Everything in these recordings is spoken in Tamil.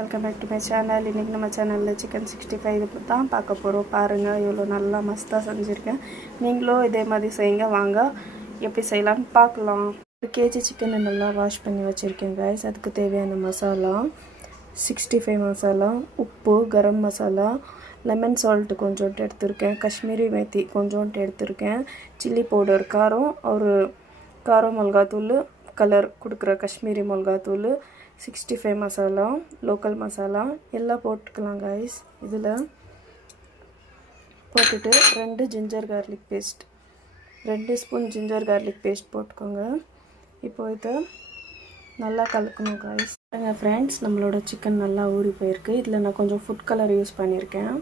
Welcome back to my channel. இன்றைக்கி நம்ம சேனலில் சிக்கன் 65 தான் பார்க்க போகிறோம். பாருங்கள் எவ்வளோ நல்லா மஸ்தாக செஞ்சுருக்கேன். நீங்களும் இதே மாதிரி செய்யுங்க. வாங்க எப்படி செய்யலான்னு பார்க்கலாம். 1 kg சிக்கனை நல்லா வாஷ் பண்ணி வச்சுருக்கேன் கைஸ். அதுக்கு தேவையான மசாலா 65 மசாலா, உப்பு, கரம் மசாலா, லெமன் சால்ட்டு கொஞ்சோண்டு எடுத்திருக்கேன், காஷ்மீரி மெத்தி கொஞ்சோண்டு எடுத்திருக்கேன், சில்லி பவுடர் காரம் மிளகாத்தூள், கலர் கொடுக்குற காஷ்மீரி மிளகாத்தூள், 65 மசாலா, லோக்கல் மசாலா எல்லாம் போட்டுக்கலாம் கைஸ். இதில் போட்டுட்டு 2 ginger garlic paste, 2 spoon ginger garlic paste போட்டுக்கோங்க. இப்போ இதை நல்லா கலக்கணும் கைஸ். பாருங்கள் ஃப்ரெண்ட்ஸ், நம்மளோட சிக்கன் நல்லா ஊறி போயிருக்கு. இதில் நான் கொஞ்சம் ஃபுட் கலர் யூஸ் பண்ணியிருக்கேன்,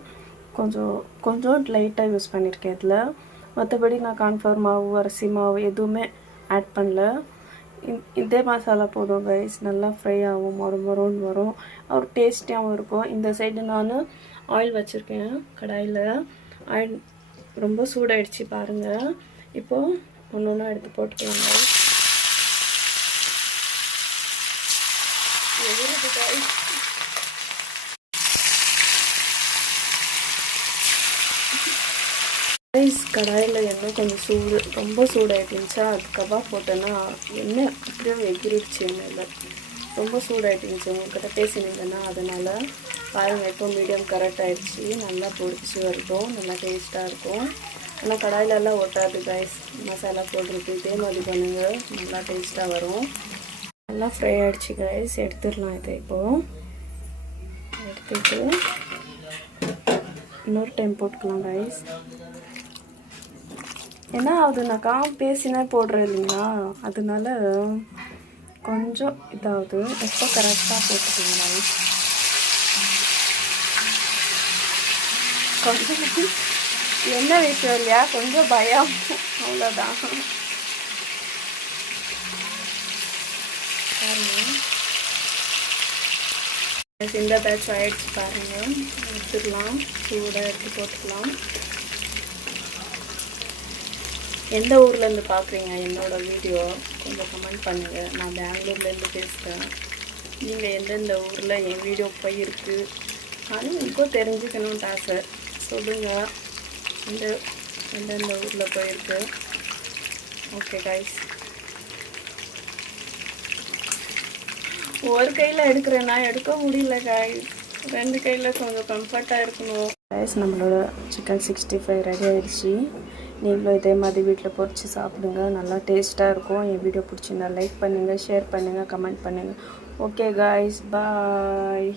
கொஞ்சம் லைட்டாக யூஸ் பண்ணியிருக்கேன் இதில். மற்றபடி நான் கார்ன்ஃப்ளவர் மாவு, அரிசி மாவு எதுவுமே ஆட் பண்ணல. இதே மசாலா போதும் கைஸ். நல்லா ஃப்ரை ஆகும், மொறுன்னு வரும், ஒரு டேஸ்டியாகவும் இருக்கும். இந்த சைடு நான் ஆயில் வச்சுருக்கேன் கடாயில். ஆயில் ரொம்ப சூடாயிடுச்சு பாருங்கள். இப்போது ஒன்று ஒன்றா எடுத்து போட்டுக்கலாம் கைஸ். ரைஸ் கடாயில் எண்ணெய் கொஞ்சம் ரொம்ப சூடாகிட்டுருந்துச்சா, அது கபாப் போட்டேன்னா எண்ணெய் அப்படியே எகிரிடுச்சு. எண்ணெயில் ரொம்ப சூடாகிட்டுருந்துச்சு. உங்கள்கிட்ட பேசினீங்கன்னா அதனால் பாருங்கள். இப்போ மீடியம் கரெக்ட் ஆகிடுச்சு, நல்லா பொரிச்சு வருதும், நல்லா டேஸ்ட்டாக இருக்கும். ஆனால் கடாயிலெல்லாம் ஒட்டாது ரைஸ். மசாலா போடுறது இதே மாதிரி பண்ணுங்கள், நல்லா டேஸ்ட்டாக வரும். நல்லா ஃப்ரை ஆகிடுச்சு ரைஸ். எடுத்துடலாம் இதை. இப்போது எடுத்துட்டு இன்னொரு டைம் போட்டுக்கலாம் ரைஸ். ஏன்னா அது நான் பேசினா போடுறேன் இல்லைங்களா, அதனால கொஞ்சம் இதாகுது. எப்போ கரெக்டாக போட்டுக்கலாம் ரைஸ். கொஞ்சம் என்ன விஷயம் இல்லையா, கொஞ்சம் பயம், அவ்வளோதான். இந்த பேட்ச் ஆகிடுச்சு பாருங்கள். எடுத்துக்கலாம், சூடாக எடுத்து போட்டுக்கலாம். எந்த ஊர்லேருந்து பார்க்குறீங்க என்னோடய வீடியோ கொஞ்சம் கமெண்ட் பண்ணுங்கள். நான் பெங்களூர்லேருந்து பேசுகிறேன். நீங்கள் எந்தெந்த ஊரில் என் வீடியோ போயிருக்கு ஆனால் எனக்கும் தெரிஞ்சுக்கணுன்ட்டு ஆசை. சொல்லுங்கள் எந்தெந்த ஊரில் போயிருக்கு. ஓகே கைஸ், ஒரு கையில் எடுக்கிறேன்னா எடுக்க முடியல கைஸ். 2 கையில் கொஞ்சம் கம்ஃபர்ட்டாக இருக்கணும் கைஸ். நம்மளோட சிக்கன் 65 ரெடி ஆகிடுச்சு. நீங்களும் இதே மாதிரி வீட்டில் பொரிச்சு சாப்பிடுங்க, நல்லா டேஸ்ட்டாக இருக்கும். என் வீடியோ பிடிச்சிருந்தா லைக் பண்ணுங்கள், ஷேர் பண்ணுங்கள், கமெண்ட் பண்ணுங்கள். ஓகே கைஸ், பாய்.